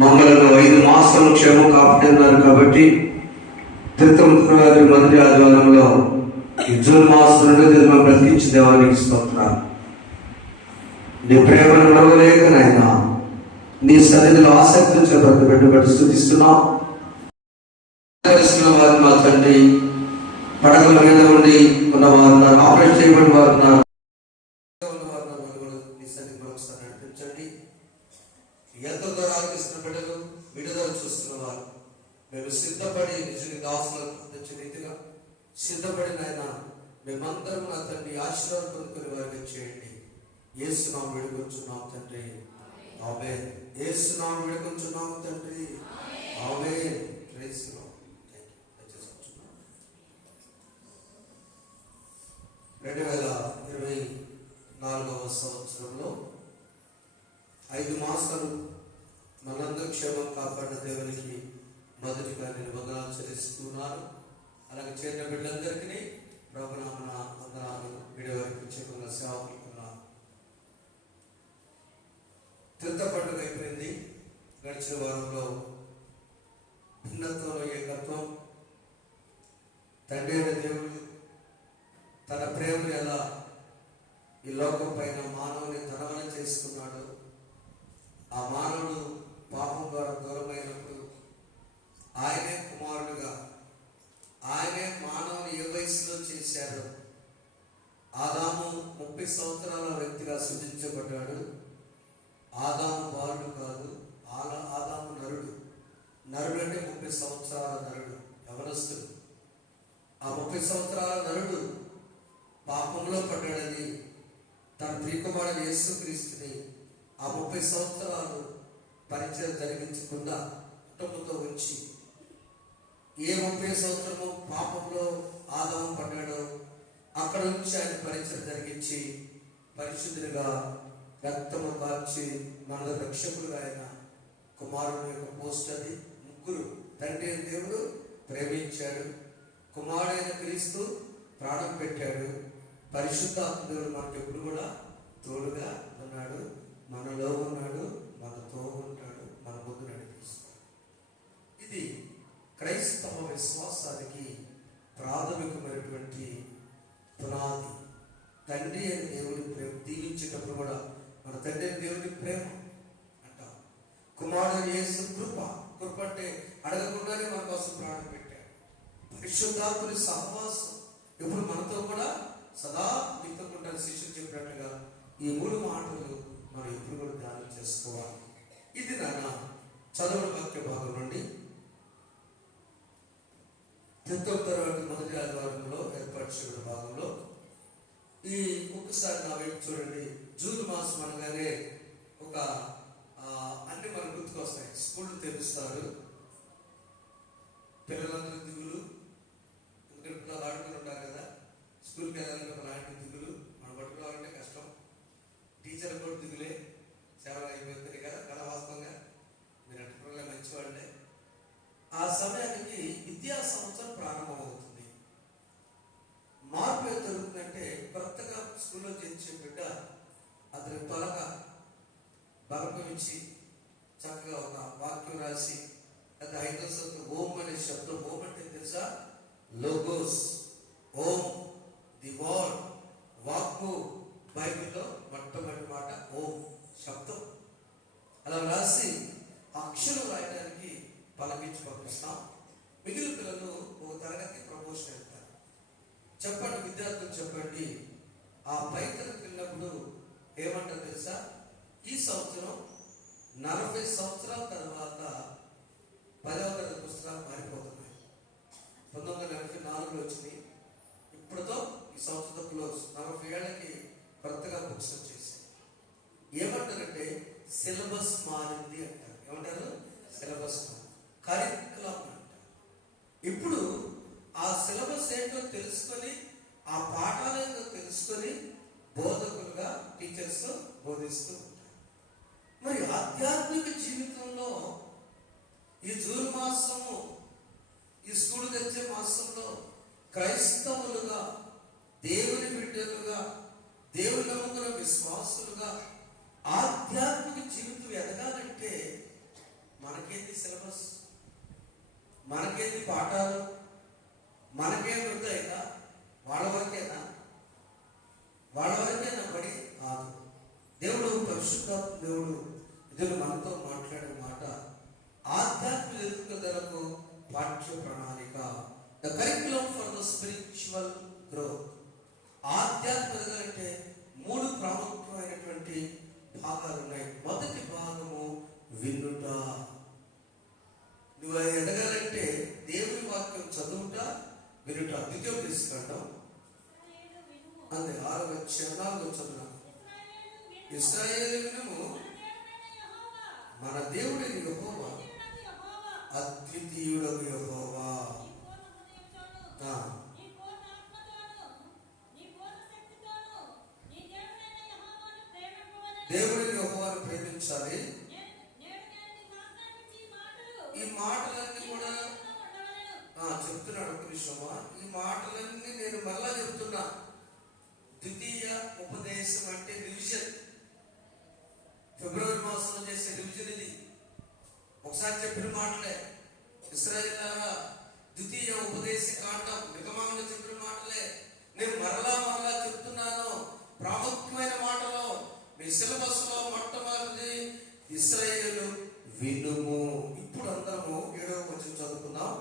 మంగళంలో 5 మాసాలు క్షేమం కాపాడినారు. కాబట్టి మొదటి ఆదివారంలో ఈ జూన్ మాసం 2వ దినం బ్రతికించి దేవానికి స్తోత్రాలు. నీ ప్రేమను నడవలేక నాయనా నీ సన్నిధిలో ఆసక్తి ప్రతి పెట్టుబడి స్థుతిస్తున్నాం. వారిని మా తండ్రి పడగల మీద ఉండి ఉన్నవారు, ఆపరేషన్ చేయబడిన వారు నీ సన్నిధిలో ఒకసారి నడిపించండి. ఎంతో ఆలోచిస్తున్న బిడ్డలు విడుదల చూస్తున్న వారు మేము సిద్ధపడి నిజంగా దాసులకు తెచ్చే రీతిగా సిద్ధపడిన ఆయన మేమందరం నా తండ్రి ఆశీర్వాదం పొందుకునే వారిని చేయండి. యేసునామం వేడుకొంచున్నాం తండ్రి, ఆమేన్. యేసునామం వేడుకొంచున్నాం తండ్రి, ఆమేన్. Praise the Lord. 2024వ సంవత్సరంలో 5 మాసాలు మనందరూ క్షేమం కాపాడిన దేవునికి మొదటిగా నేను వందనాలు చెల్లిస్తున్నాను. అలాగే చేరిన బిడ్డలందరికీ ప్రభునామన వందనాలు. వీడియో వరకు ప్రత్యేకంగా సేవకులుకున్నాను. తిరుత పండుగ అయిపోయింది. గడిచిన వారంలో భిన్నత్వంలో ఏకత్వం, తండ్రి అయిన దేవుడు తన ప్రేమను ఎలా ఈ లోకం పైన మానవుని తనవన చేసుకున్నాడు. ఆ మానవుడు పాపం ద్వారా దూరమైనప్పుడు ఆయనే కుమారుడుగా, ఆయనే మానవుని ఏ వయసులో చేశాడు. ఆదాము 30 సంవత్సరాల వ్యక్తిగా సృజించబడ్డాడు. ఆదాము బాలుడు కాదు, ఆదాము నరుడు. నరుడు అంటే 30 సంవత్సరాల నరుడు, యవనస్తుడు. ఆ 30 సంవత్సరాల నరుడు పాపంలో పడ్డాడని తన ప్రియకుమారుడు యేసుక్రీస్తుని ఆ 30 సంవత్సరాలు పరిచయం జరిగించకుండా కుటుంబంతో ఉంచి, ఏ 30 సంవత్సరము పాపంలో ఆదాము పడ్డాడో అక్కడ నుంచి ఆయన పరిచయం జరిగించి పరిశుద్ధులుగా రక్తము కార్చి మన రక్షకులుగా ఆయన కుమారుడు యొక్క పోస్ట్ అది. ముగ్గురు తండ్రి అయిన దేవుడు ప్రేమించాడు, కుమారుడైన క్రీస్తు ప్రాణం పెట్టాడు, పరిశుద్ధాత్ముడు మనకు ఎప్పుడు కూడా తోడుగా ఉన్నాడు, మనలో ఉన్నాడు, మనతో ఉంటాడు, మన ముందు నడిపిస్తాడు. ఇది క్రైస్తవ విశ్వాసానికి ప్రాథమికమైనటువంటి పునాది. తండ్రి అని దేవుని ప్రేమ దీవించేటప్పుడు కూడా మన తండ్రి అని దేవుని ప్రేమ అంటాం. కుమారుడు యేసు కృప. కృప అంటే అడగకుండానే మన కోసం ప్రాణం పెట్టాడు. పరిశుద్ధాత్ముని సహవాసం ఎప్పుడు మనతో కూడా సదా మీతో ఉంటారు. శిష్యులు చెప్పినట్టుగా ఈ 3 మాటలు మనం ఎప్పుడు కూడా ధ్యానం చేసుకోవాలి. ఇది నాన్న చదువు వాక్య భాగం నుండి మొదటి ఆదివారంలో ఏర్పాటు చేయబడిన భాగంలో ఈ ఒక్కసారి నా వైపు చూడండి. జూన్ మాసం అనగానే ఒక అన్ని మనకు గుర్తుకొస్తాయి. స్కూళ్ళు తెరుస్తారు, పిల్లలందరూ దిగులు, ఎందుకంటే ఆడుకుని ఉంటారు కదా. స్కూల్కి వెళ్ళాలంటే ఒక లాంటి దిగులు, మనం పట్టుకోవాలంటే కష్టం. టీచర్ కూడా దిగులే, సేవలు అయిపోతుంది కదా. కదా వాస్తవంగా మీరు అట్టుకోవడం మంచివాళ్ళే. ఆ సమయానికి విద్యా సంవత్సరం ప్రారంభమవుతుంది. మార్పు ఏం జరుగుతుందంటే కొత్తగా స్కూల్లో చేర్చే బిడ్డ అతని త్వరగా బలపం ఇచ్చి చక్కగా ఒక వాక్యం రాసి, అది 5వ సంవత్సరం ఓం అనే శబ్దం. ఓం అంటే తెలుసా? లోగోస్, ఓం, ది వర్డ్, వాక్కు. బైబిల్లో మొట్టమొదటి మాట ఓం శబ్దం. అలా రాసి అక్షరం రాయడానికి పలకించి పంపిస్తాం. మిగిలిన పిల్లలు ఒక తరగతి ప్రమోషన్ వెళ్తారు. చెప్పండి విద్యార్థులు, చెప్పండి. ఆ పై తరగతి వెళ్ళినప్పుడు ఏమంటారు తెలుసా? ఈ సంవత్సరం 40 సంవత్సరాల తర్వాత 10వ తరగతి పుస్తకాలు మారిపోతున్నాయి. 1984లో వచ్చినాయి. ఇప్పుడుతో ఈ సంవత్సరం క్లోజ్. 40 ఏళ్ళకి కొత్తగా బుక్స్ వచ్చేసాయి. ఏమంటారంటే సిలబస్ మారింది అంటారు. ఏమంటారు? సిలబస్ కరికులం అంటారు. ఇప్పుడు ఆ సిలబస్ ఏంటో తెలుసుకొని, ఆ పాఠాలు ఏంటో తెలుసుకొని బోధకులుగా టీచర్స్ బోధిస్తూ ఉంటారు. మరి ఆధ్యాత్మిక జీవితంలో ఈ జూన్ మాసము, ఈ స్కూల్ తెచ్చే మాసంలో క్రైస్తవులుగా, దేవుని బిడ్డలుగా, దేవుని నమ్ముకున్న విశ్వాసులుగా ఆధ్యాత్మిక జీవితం ఎదగాలంటే మన పాఠాలు మనకేం వృద్ధయినా వాళ్ళ వరకేనా పడి కాదు. దేవుడు పరిశుద్ధాత్మ దేవుడు ఇద్దరు మనతో మాట్లాడే మాట ఆధ్యాత్మిక ఎదుగుదలకు పాఠ్య ప్రణాళిక, the curriculum for the spiritual growth. ఆధ్యాత్మిక అంటే 3 ప్రాముఖ్యమైనటువంటి భాగాలు ఉన్నాయి. మొదటి భాగము వినుట. నువ్వు ఎదగాలంటే దేవుని వాక్యం చదువుట, వినుట. ద్వితీయోపదేశకాండం అంతే 6వ అధ్యాయంలో చదువుతాం. ఇశ్రాయేలు వినుము, మన దేవుడైన యెహోవా అద్వితీయుడగు యెహోవా. దేవుడిని యెహోవాను ప్రేమించాలి. ఈ మాటలన్నీ కూడా చెప్తున్నాడు. ఒక నిమిషమా, ఈ మాటలన్నీ నేను మళ్ళా చెప్తున్నా. ద్వితీయ ఉపదేశం అంటే రివిజన్. ఫిబ్రవరి మాసంలో చేసే రివిజన్ ఇది. ఒకసారి చెప్పిన మాటలే. ఇశ్రాయేలులారా, ద్వితీయ ఉపదేశ కాండం నిగమంలో చెప్పిన మాటలే నేను మరలా చెప్తున్నాను. ప్రాముఖ్యమైన మాటలో మీ సిలబస్ లో మొట్టమొదటి ఇశ్రాయేలు వినుము. ఇప్పుడు అందరము 7వ వచనం చదువుకుందాం.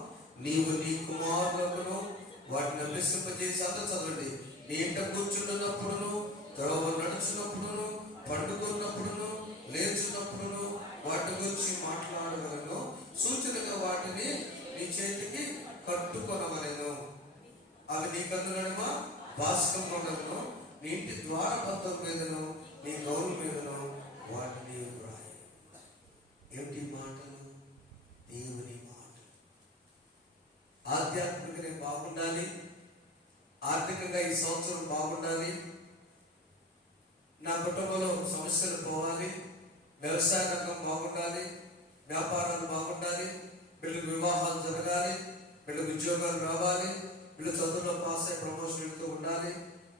నీవు నీ కుమారులను వాటిని అభ్యసింపజేసి అంతా చదవండి. నీ ఇంట కూర్చుంటున్నప్పుడును, త్రోవ నడుచున్నప్పుడును, పండుకున్నప్పుడును, లేచున్నప్పుడును వాటి గురించి మాట్లాడవలను. సూచనగా వాటిని నీ చేతికి కట్టుకొనవలెను. అవి నీ కన్నులనుమ భాస్కం ఉండను. నీ ఇంటి ద్వారబంధం మీదను, నీ గౌరు మీదను వాటిని వ్రాయి. ఏమిటి మాటలు? దేవుని మాటలు. ఆధ్యాత్మికంగా బాగుండాలి, ఆర్థికంగా ఈ సంవత్సరం బాగుండాలి, నా కుటుంబంలో సమస్యలు పోవాలి, వ్యవసాయ రంగం బాగుండాలి, వ్యాపారాలు బాగుండాలి, వీళ్ళకి వివాహాలు జరగాలి, వీళ్ళకి ఉద్యోగాలు రావాలి, వీళ్ళు చదువులో పాస్ అయ్యి ప్రమోషన్లతో ఉండాలి.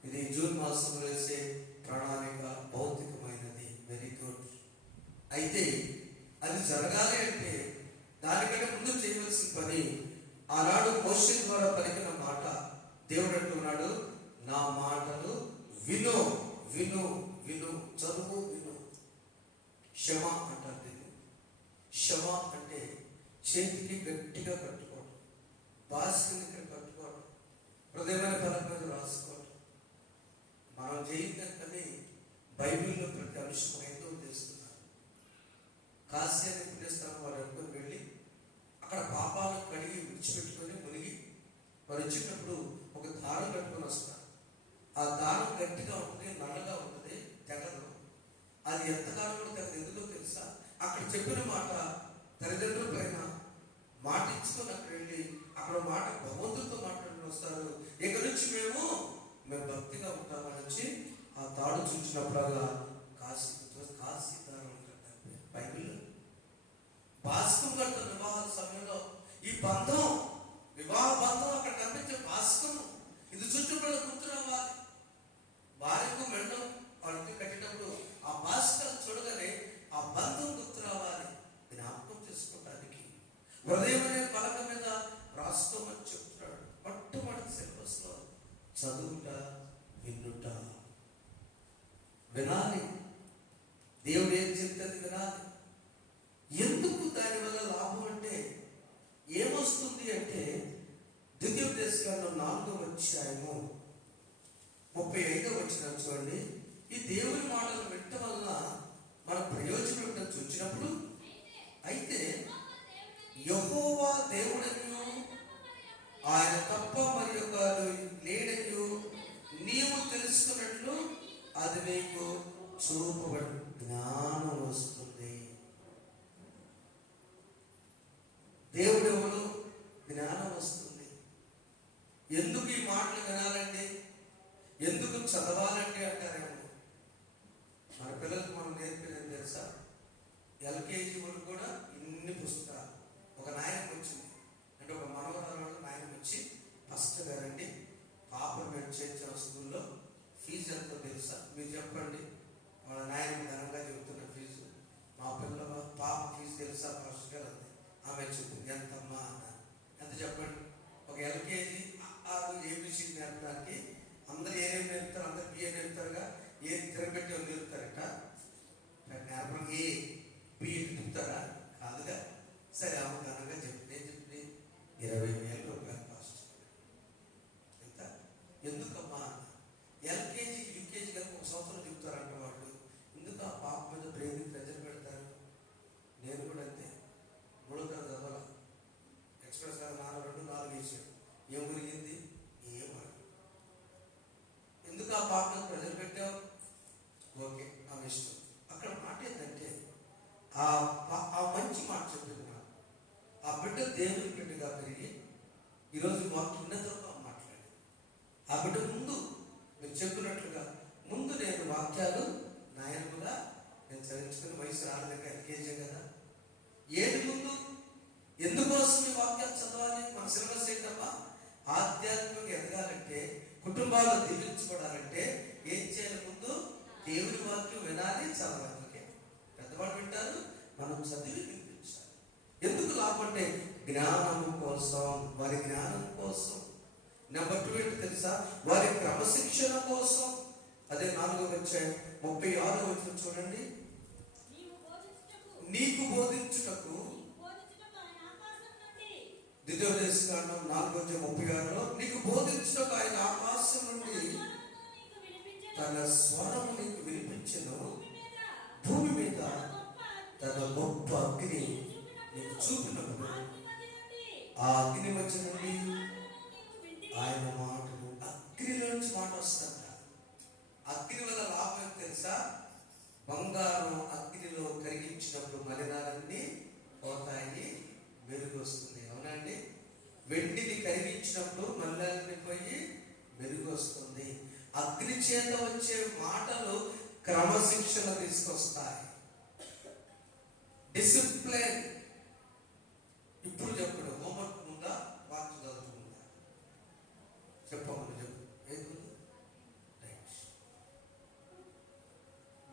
ఇది జూన్ మాసంలో వేసే ప్రణాళిక భౌతికమైనది. Very good. అయితే అది జరగాలి అంటే దానికంటే ముందు చేయవలసిన పని ఆనాడు మోషే ద్వారా పలికిన మాట. దేవుడు అంటున్నాడు, నా మాటలు విను విను విను, చదువు విను. క్షమ అంటారు దీన్ని. క్షమ అంటే చేతికి గట్టిగా కట్టుకోవడం, బాస్కిని కట్టుకోవడం, హృదయమైన పదం మీద రాసుకోవడం. మనం చేయగలని బైబిల్లో ప్రతి అంశం ఎంతో తెలుస్తున్నారు. కాశీ అనే పుణ్యస్థానం వారు అనుకుని వెళ్ళి అక్కడ పాపాలను కడిగి విడిచిపెట్టుకొని మునిగి వారు వచ్చేటప్పుడు ఒక దారం కట్టుకొని వస్తారు. ఆ దారం గట్టిగా ఉంటుంది, నల్లగా ఉంటుంది, తెగదు. అది ఎంతకాలం కూడా తెగదు. ఎందుకో తెలుసా? అక్కడ చెప్పిన మాట తల్లిదండ్రుల పైన మాట ఇచ్చుకొని అక్కడ వెళ్ళి అక్కడ మాట భగవంతుడితో మాట్లాడుకుని వస్తారు. ఇక్కడి నుంచి మేము భక్తిగా ఉంటామని వచ్చి ఆ తాడు చూసినప్పుడల్లా కాశీ దారం కట్టారు. బైబిల్ భాస్కం కడతారు. వివాహ సమయంలో ఈ బంధం, వివాహ బంధం అక్కడ కనిపించే భాస్కం. ఇది చుట్టుపక్కల గుర్తు రావాలి. భార్యకు మెండం వాళ్ళకి కట్టినప్పుడు ఆ భాస్కరం చూడగానే ఆ బంధం గుర్తు రావాలి. జ్ఞాపకం చేసుకోవడానికి హృదయం అనే పలక మీద రాసుకోమని చెప్తున్నాడు. మొట్టమొదటి సిలబస్ లో చదువుట, వినుట. వినాలి, దేవుడు ఏం చెప్తుంది వినాలి. ఎందుకు దానివల్ల లాభం అంటే ఏమొస్తుంది అంటే ద్వితీయోపదేశకాండం 4వ అధ్యాయము 35వ వచనం చూడండి. ఈ దేవుని మాటలు వినటం వల్ల మన ప్రయోజనం ఏంటో చూసినప్పుడు, అయితే యెహోవా దేవుడనియు ఆయన తప్ప మరి ఒక లేడనియు నీవు తెలుసుకున్నట్లు అది నీకు చూపబడి జ్ఞానం వస్తుంది. దేవుడు ఎవరు? జ్ఞానం వస్తుంది. ఎందుకు ఈ మాటలు వినాలండి, ఎందుకు చదవాలండి అంటారేమో. మన పిల్లలకు మనం నేర్పేది తెలుసా? ఎల్కేజీ వరకు కూడా ఇన్ని పుస్తకాలు. ఒక నాయన వచ్చింది అంటే ఒక మనవరాలు నాయన వచ్చి, ఫస్ట్ గారండి పాపను మేము చేర్చిన స్కూల్లో ఫీజు ఎంతో తెలుసా మీరు చెప్పండి. వాళ్ళ నాయన ఘనంగా చెబుతున్న ఫీజు, మా పిల్లల పాప ఫీజు తెలుసా ఫస్ట్ గారు అంది. ఆమె చెప్పింది ఎంతమ్మా అన్న. ఎంత చెప్పండి? ఒక ఎల్కేజీ ఏబిసి నేర్పడానికి అందరు ఏమేమి నేర్పుతారు? అందరు బిఏ నేర్పుతారుగా, ఏది తిరగబెట్టి నేర్పుతారట. నేర్పడం ఏ బిఏ తిప్పుతారా? కాదుగా. సరే అవగాహనగా చెప్తే 20,000 రూపాయలు కాస్ట్. ఎంత? ఎందుకమ్మా? ఎల్కేజీ యూకేజీ కలిపి 1 సంవత్సరం చెప్తారంట వాళ్ళు. ఎందుకు ఆ పాప మీద బ్రెయిన్ ప్రెజర్ పెడతారు? నేను కూడా అంతే. 3వ తరగతి చదవాల, ఎక్స్ప్రెస్ కాదు 4 వేసాడు. ఏం మురిగింది? ఏమాడు. ఎందుకు ఆ పాప మీద ప్రెజర్ పెట్టావు? ఓకే, ఆమె ఇష్టం. అక్కడ మాట ఏంటంటే ఆ మంచి మాట చెప్పింది నాకు. ఆ బిడ్డ దేవుని బిడ్డగా పెరిగి ఈరోజు మాకు ఉన్నతంగా మాట్లాడి ఆ బిడ్డ ముందు మీరు చెప్పినట్లుగా ముందు నేను వాక్యాలు నాయకుగా నేను చదివించుకుని వయసు రాలేక ఎల్కేజీ కదా. ఏది ముందు? ఎందుకోసం ఈ వాక్యాలు చదవాలి? మన సిలబస్ ఏంటమ్మా? ఆధ్యాత్మికంగా ఎదగాలంటే, కుటుంబాలు దీవించుకోవాలంటే ఏం చేయాలి? ముందు దేవుని వాక్యం వినాలి, చదవాలి. పెద్దవాళ్ళు వింటారు, మనం చదివి వినిపించాలి. ఎందుకు లాభంటే జ్ఞానం కోసం, వారి జ్ఞానం కోసం. నెంబర్ 2 ఏంటి తెలుసా? వారి క్రమశిక్షణ కోసం. అదే 4వ అధ్యాయం 36వ వచనం చూడండి. నీకు బోధించుటకు, ద్వితీయోపదేశకాండం 4వ అధ్యాయం 36లో నీకు బోధించుటకు ఆయన ఆకాశం నుండి తన స్వరము నీకు వినిపించెను, భూమి మీద తన గొప్ప అగ్ని నీకు చూపినప్పుడు ఆ అగ్ని మధ్య నుండి ఆయన మాటలు. అగ్నిలో నుంచి మాట వస్తుంట. అగ్ని వల్ల లాభం తెలుసా? బంగారం అగ్నిలో కరిగించినప్పుడు మలినాలన్నీ పోతాయి, వెలుగు వస్తుంది. అవునండి? వెండిని కరిగించినప్పుడు మలినాలన్నీ పోయి వెలుగు వస్తుంది. అగ్ని చేత వచ్చే మాటలు క్రమశిక్షణ తీసుకొస్తాయి, డిసిప్లిన్. ఇప్పుడు చెప్పడం హోంవర్క్ ఉందా? వాక్యం చదువుతుందా? చెప్పమని చెప్పు. ఏది? రైట్.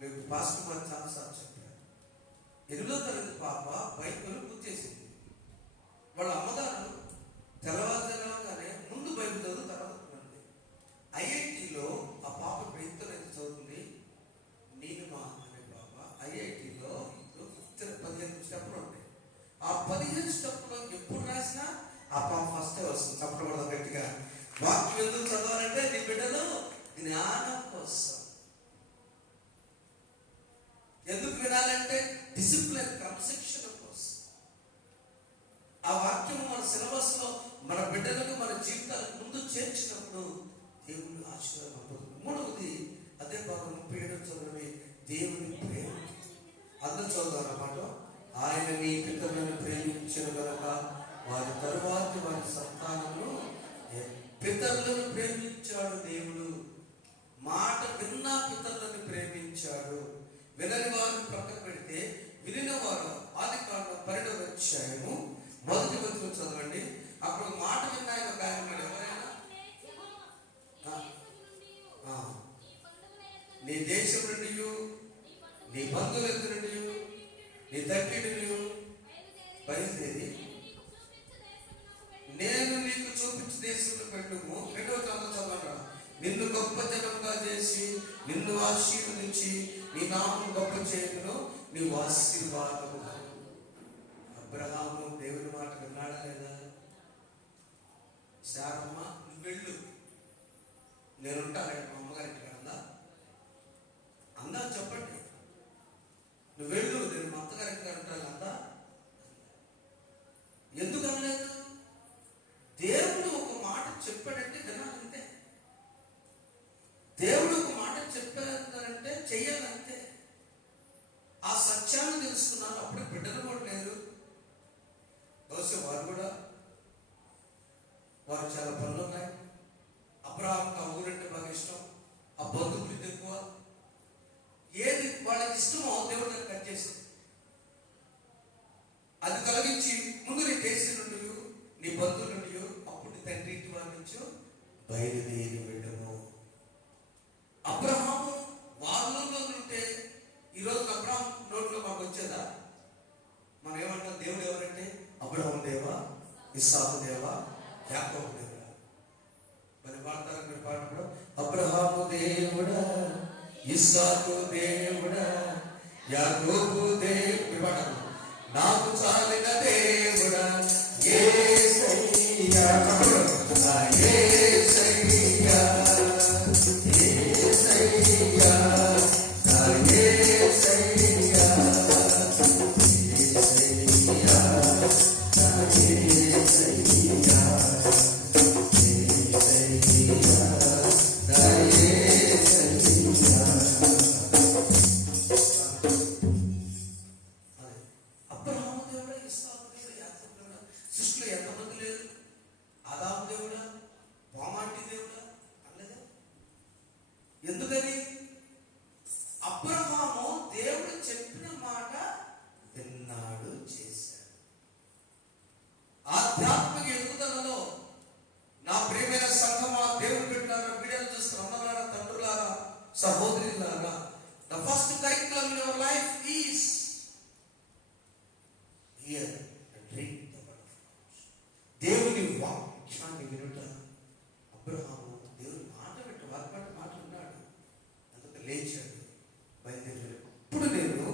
మీకు పాస్టర్ గారు చాలాసార్లు చెప్పారు. 8వ తరగతి పాప బైబిల్ గుర్తేసింది. వాళ్ళ అమ్మగారు తెల్లవారుజామునే ముందు బైబిల్ చదువు, తర్వాత ఐఐటిలో ఆ పాప ఎంత చదువుతుంది. నీలిమా అనే పాప ఐఐటిలో 15 స్టెప్లు ఉంటాయి. ఆ 15 స్టెప్లో ఎప్పుడు రాసినా ఆ పాప ఫస్టే వస్తుంది. చెప్పడం గట్టిగా. వాక్యం ఎందుకు చదవాలంటే నీ బిడ్డలు జ్ఞానం కోసం. ఎందుకు వినాలంటే డిసిప్లిన్, క్రమశిక్షణ కోసం. ఆ వాక్యం మన సిలబస్ లో మన బిడ్డలకు, మన జీవితాలకు ముందు చేర్చినప్పుడు దేవుని ఆశీర్వాదం పొందుతుంది. 3వది అదే భాగం 37 చదవండి. దేవుని ప్రేమ. అందరూ చదువుతారు అన్నమాట. ఆయన నీ పితరులను ప్రేమించిన గనుక వారి తరువాత వారి సంతానము. పితరులను ప్రేమించాడు దేవుడు. మాట విన్నా పితరులను ప్రేమించాడు. వినని వారు పక్కన పెడితే వినిన వారు ఆదికాండం 12వ అధ్యాయము 1వ వచనం చదవండి. అప్పుడు మాట విన్న ఆయన కారణం ఎవరైనా నీ దేశం నుండి, నీ బంధువుల నుండి, నీ తండ్రి నుండి బయలుదేరి నేను నీకు చూపించే దేశంలో పెట్టుము. 2వ వచనం చదవండి. నిన్ను గొప్ప జనంగా చేసి నిన్ను ఆశీర్వదించి నీ నామం గొప్ప చేయను, నీవు ఆశీర్వాదము. అబ్రహాము దేవుని మాట విన్నాడా లేదా? శారమ్మ నువ్వు వెళ్ళు, నేనుంటాను మా అమ్మగారికి అందా. అందా చెప్పండి. నువ్వు వెళ్ళు, నేను మా అత్తగారికి అంటాను అందా. ఎందుకు అనలేదు? దేవుడు ఒక మాట చెప్పాడంటే వినాలంతే. దేవుడు ఒక మాట చెప్పారంటే చెయ్యాలంతే. ఆ సత్యాన్ని తెలుసుకున్నారు. అప్పుడు బిడ్డలు కూడా లేరు. బహుశా వారు చాలా పనులు ఉన్నాయి. అబ్రహాంకి ఆ ఊరంటే బాగా ఇష్టం, ఆ బంధువులు ఎక్కువ. ఏది వాళ్ళకి ఇష్టమో దేవుడు దాన్ని కట్ చేసింది. అది కలిగించి ముందు నీ దేశం నుండి, నీ బంధువుల నుండి, అప్పుడు నీ తండ్రి ఇంటి వారి నుంచి బయలుదేరి వెళ్ళము. అబ్రహాము వాళ్ళలో ఉంటే ఈరోజు అబ్రహాం నోట్లో మాకు వచ్చేదా? మనం ఏమంటాం? దేవుడు ఎవరంటే అబ్రహాం దేవా, ఇస్సాకు దేవా, యాకోబు దేవుడా. మరి పాడతారు మీరు పాడప్పుడు, అబ్రహాము దేవుడా, ఇస్సాకు దేవుడా, యాకోబు దేవుడా, నాకు చాలిన దేవుడా, యేసయ్యా, యేసయ్యా, యేసయ్యా, యేసయ్యా, ఎందుకని? అబ్రహాము దేవుడు చెప్పిన మాట విన్నాడు, చేశాడు. ఆధ్యాత్మిక ఎదుగుదలలో నా ప్రియమైన సంఘమా, దేవుడు పెట్టారా, వీడియోలు చూస్తున్న అమ్మలారా, తండ్రులారా, సహోదరులారా, the first curriculum in your life is hear and read the word of God. దేవుని వాక్యాన్ని వినుట. అబ్రహాము దేవుని మాట వింటూ మాట విన్నాడు, అందుకు లేచాడు, బయలుదేరాడు. ఇప్పుడు నేను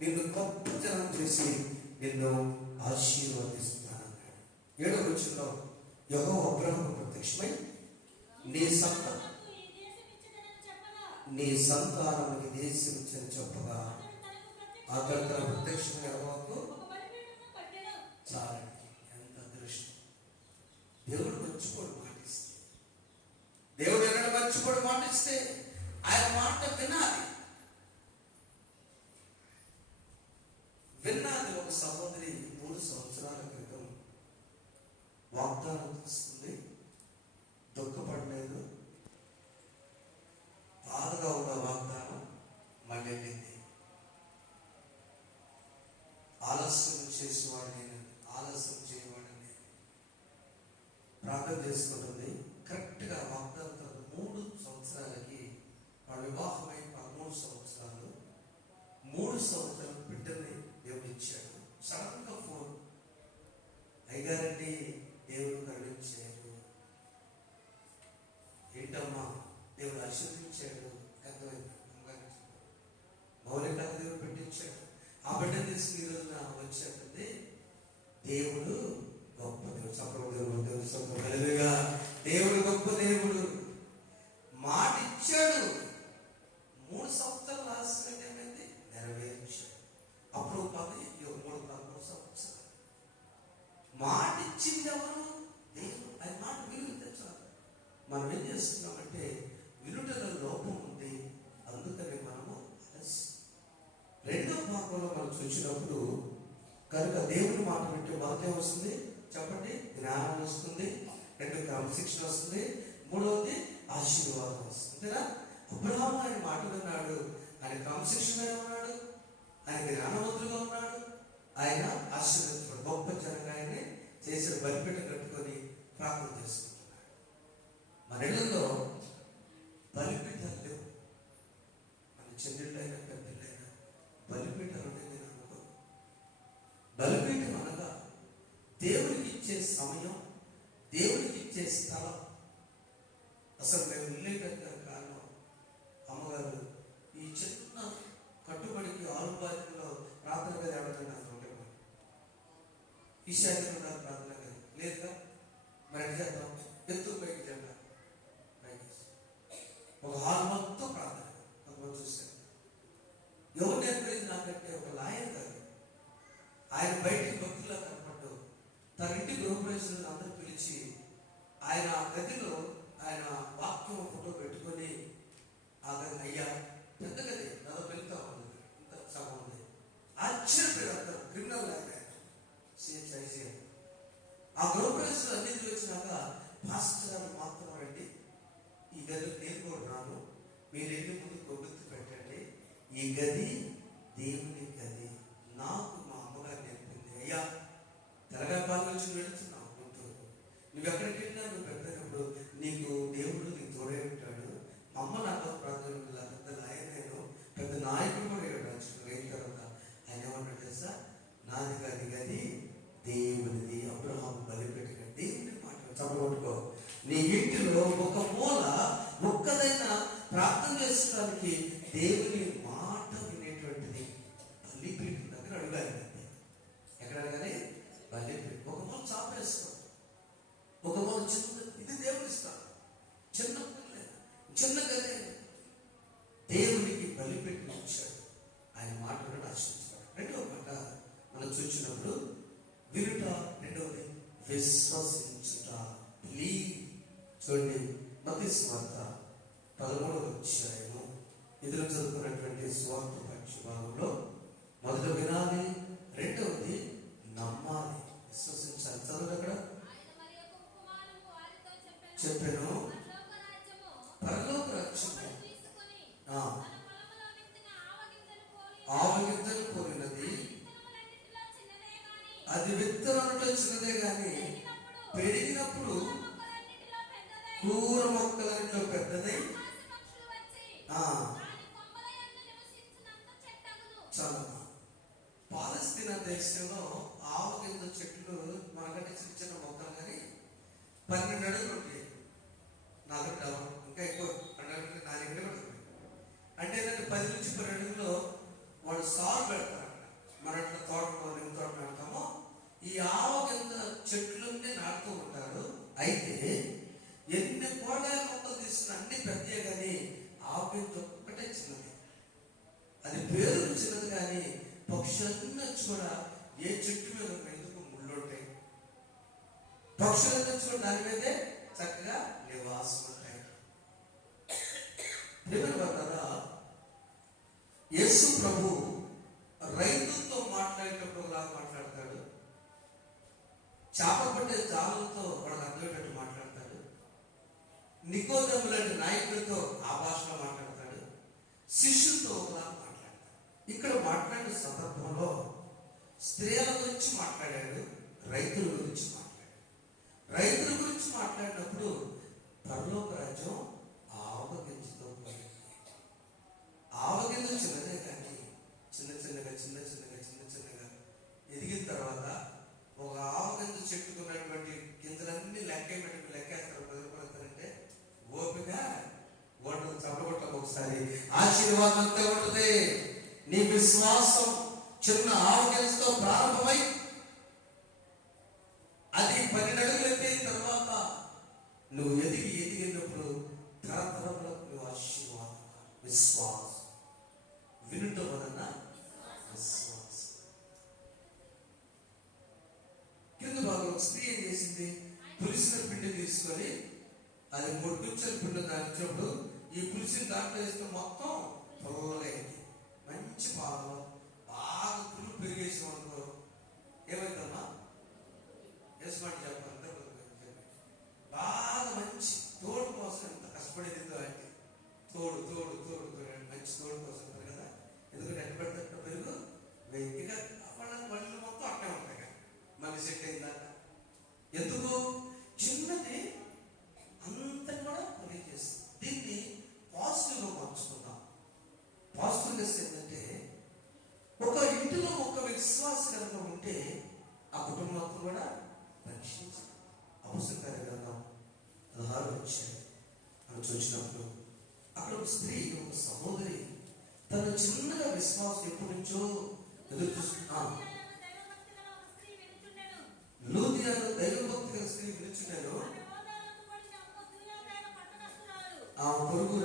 నిన్ను గొప్ప జనం చేసి నిన్ను ఆశీర్వదిస్తున్నాను అన్నాడు. 7వ వచనంలో యెహోవా అబ్రహాముకు ప్రత్యక్షమై నీ సంతానముకి దేశం ఇచ్చని చెప్పగా అతడు తన ప్రత్యక్షమైన యెహోవాకు చాలండి. ఎంత అదృష్టం! దేవుడు మర్చిపోడు మాటిస్తే, దేవుడు ఎన్నడూ మర్చిపోడు మాటిస్తే ఆయన మాట వినాలి. విన్నాది. ఒక సహోదరి 3 సంవత్సరాల క్రితం వాగ్దానం తీసుకుంది, దుఃఖపడలేదు, బాధగా ఉన్న వాగ్దానం మళ్ళీ వెళ్ళింది. ఆలస్యం చేసేవాడు నేను, ఆలస్యం చేయవాడు నేను. ప్రార్థన చేసుకుంటుంది. కరెక్ట్గా వాగ్దానం 3 సంవత్సరాలకి వాడు వివాహమై 13 సంవత్సరాలు, 3 సంవత్సరాలు బిడ్డని దేవుడు ఇచ్చాడు. సడన్ గా ఫోన్, అయ్యగారండి దేవుడు కరుణించాడు. ఏంటమ్మా? దేవుడు ఆశీర్వదించాడు. మౌలిక దేవుడు పెట్టించాడు. ఆ బిడ్డను తీసుకుని ఈ రోజున వచ్చేటది. దేవుడు గొప్ప దేవుడు. దేవుడు గొప్ప దేవుడు. మాట ఇచ్చాడు. 3 సంవత్సరాలు ఆలస్యం ఏమైంది? నెరవేర్చాడు. అప్పుడు 13 సంవత్సరాలు. మాట ఇచ్చింది ఎవరు? దేవుడు. ఆయన మాట విలువ చాలు. మనం ఏం చేస్తున్నామంటే వినుటలో లోపం ఉంది, అందుకని మనము ఆలస్యం. 2వ భాగంలో మనం చూసినప్పుడు కనుక దేవుని మాట వింటే మొదట వస్తుంది చెప్పండి, జ్ఞానం వస్తుంది, 2 క్రమశిక్షణ వస్తుంది, 3వది ఆశీర్వాదం వస్తుంది. అబ్రహాము ఆయన మాట విన్నాడు, ఆయన క్రమశిక్షణగా ఉన్నాడు, ఆయన జ్ఞానవంతులుగా ఉన్నాడు, ఆయన ఆశీర్వదించాడు. గొప్ప జనంగా ఆయన చేసిన బలిపీఠ కట్టుకొని ప్రార్థన చేసుకుంటున్నాడు. మన ఇళ్లలో బలిపీఠాలు లేవు. మన చెల్లెళ్ళైనా పెద్దలైనా బలిపీఠాలు అనేది నేను అనుకో. బలిపీఠం అనగా దేవుడికి ఇచ్చే సమయం, దేవుడికి ఇచ్చే స్థలం. అసలు మేము వెళ్ళేటట్టు కారణం అమ్మగారు ఈ చిన్న కట్టుబడికి 6 బాధ్యతలో ప్రార్థన గది ఆడుతున్నారు. ఈశాన్యంలో ప్రార్థన గది లేదా మరి చేద్దాం, ఎత్తు పైకి చేద్దాం, ఒక హాల్ మొత్తం ప్రార్థన చూశాను. ఎవరు నేర్పేది నాకంటే ఒక లాయర్ గారు. ఆయన బయటికి భక్తుల్లో కనపడ్డు. తన ఇంటి గృహప్రవేశులను అందరూ పిలిచి ఆయన గదిలో ఆయన వాక్యం ఫోటో పెట్టుకొని ఆ గది, అయ్యా పెద్ద గది నాతో వెళ్తా ఉంది, ఇంత సగం ఉంది. ఆశ్చర్యపోయారు. క్రిమినల్ లాయర్ సిహెచ్ఐసి. ఆ గృహప్రవేశులు అన్నింటికి వచ్చినాక పాస్టర్ గారు మాత్రం రండి, ఈ గదిలో నేను కూడా రాను, మీరు ఎన్ని ముందు కొవ్వెత్తి పెట్టండి, ఈ గది దేవుని గది, నాకు మా అమ్మగారు నేర్పింది. అయ్యా తెలంగాణ నుంచి వెళుతున్నావు, నువ్వు ఎక్కడికి వెళ్ళినా నువ్వు పెద్దప్పుడు నీకు దేవుడు నీకు తోడే ఉంటాడు. అమ్మ నాకు ప్రార్థన పెద్ద లాయర్, పెద్ద నాయకుడు కూడా అయిన తర్వాత ఆయన ఏమన్నాడు తెలుసా? నాది గది గది దేవునిది. అబ్రహాము బలిపెట్టి బలిపీఠం దగ్గర అడగాలి. ఎక్కడ అడగాలి? బలిపీఠం. ఒక మూల చాపేస్తాం, ఒక మూల చిన్న, ఇది దేవుడు ఇస్తాం, చిన్న పిల్లలే, చిన్న గదే దేవునికి బలిపీఠం ఇచ్చాడు. ఆయన మాటలను ఆశించాడు. రెండవ మాట మనం చూసినప్పుడు వినుట, రెండవది విశ్వసించుట. చూడండి, మత్తయి సువార్త 13వ అధ్యాయము ఎదురు చదువుకున్నటువంటి సువార్త పక్ష భాగంలో మొదట వినాలి, రెండవది నమ్మాలి, విశ్వసించాలి. చదువు అక్కడ చెప్పాను, పరలోక రాజ్యము ఆవగింజలు పోలినది, అది విత్తనంలో చిన్నదే గాని పెరిగినప్పుడు క్రూర మొక్కలన్నిటిలో పెద్దదై చాలా. పాలస్తీనా దేశంలో ఆవగింజ చెట్లు మనకంటే చిన్న చిన్న మొక్కలు కానీ 12 అడుగులు ఉంటాయి. నాకంటే ఇంకా ఎక్కువ 2 అడుగులు, 4 అడుగులు అంటే 10 నుంచి 12 అడుగులో వాళ్ళు సాగు పెడతారు. మన తోటలో నిమ్మ తోట పెడతామో ఈ ఆవగింజ చెట్లుండి నాటుతూ ఉంటారు. అయితే ఎన్ని కూరగాయల మొక్కలు తీసుకున్న అన్ని పెద్దయే కానీ ఆవగింజ ఒక్కటే చిన్నది. అది పేరు చిన్నది కానీ పక్షులన్నీ కూడా ఏ చెట్టు మీద ఎందుకు ముళ్ళు ఉంటాయి, పక్షులన్నీ కూడా దాని మీదే చక్కగా నివాసం ఉంటాయి. ప్రియమైన యేసు ప్రభు రైతులతో మాట్లాడేటప్పుడు లాగా మాట్లాడతాడు, చేప పట్టే జాలతో వాళ్ళకి అర్థమయ్యేటట్టు మాట్లాడతాడు, నికోదేము లాంటి నాయకులతో ఆ భాషలో మాట్లాడతాడు, శిష్యులతో ఒకలా మాట్లాడతాడు. ఇక్కడ మాట్లాడిన సందర్భంలో స్త్రీల గురించి మాట్లాడాడు, రైతుల గురించి మాట్లాడాడు. రైతుల గురించి మాట్లాడినప్పుడు పరలోక రాజ్యం ఆవగింజతో పోయింది. ఆవగింజ చిన్నదే కానీ చిన్న చిన్నగా ఎదిగిన తర్వాత ఒక ఆవగింజ చెట్టుకున్నటువంటి గింజలన్నీ లెక్కేస్తారు. బెదిరిపోతారంటే ఓపిక వంటలు చదవటం ఒకసారి ఆశీర్వాదం అంతే ఉంటుంది. నీ విశ్వాసం చిన్న ఆవగింజతో ప్రారంభమై అది 12 అడుగులు ఎత్తిన తర్వాత నువ్వు ఎదిగినప్పుడు తరతరములకు నువ్వు ఆశీర్వాదం. విశ్వాసం వినుట వలన విశ్వాసం. కింద భాగంలో స్త్రీ ఏం చేసింది? పులిసిన పిండి తీసుకొని అది 3 కుంచెల పిండి దాచినప్పుడు ఈ పులిసిన దాంట్లో వేస్తే మొత్తం పొలైంది. మంచి పాలు బాగా పులుపు పెరిగేసాం అనుకో ఏమైందమ్మా? వేసమాట చెప్పాలి. బాగా మంచి తోడు కోసం ఎంత కష్టపడేది అంటే తోడు మంచి తోడు కోసం కదా. ఎందుకంటే ఎట్ట పెడితే పెరుగు వెయ్యిగా పళ్ళు మొత్తం అట్టే ఉంటాయి కదా మళ్ళీ సెట్ అయిందాక. ఎందుకు? చిన్నది అంతా కూడా పనిచేస్తుంది. దీన్ని పాజిటివ్గా మార్చుకుందాం. పాజిటివ్నెస్ ఏంటంటే ఒక ఇంటిలో ఒక విశ్వాస కనుక ఉంటే ఆ కుటుంబం కూడా రక్షించాలి. అవసరం గ్రంథం 16 వచ్చాయి అని చూసినప్పుడు అక్కడ ఒక స్త్రీ, ఒక సహోదరి తను చిన్నగా విశ్వాసం ఎప్పటి నుంచో ఎదురు చూస్తున్నా. లూదియాలో దైవభక్తి గల స్త్రీ విలుచున్నారు. ఆ పొరుగు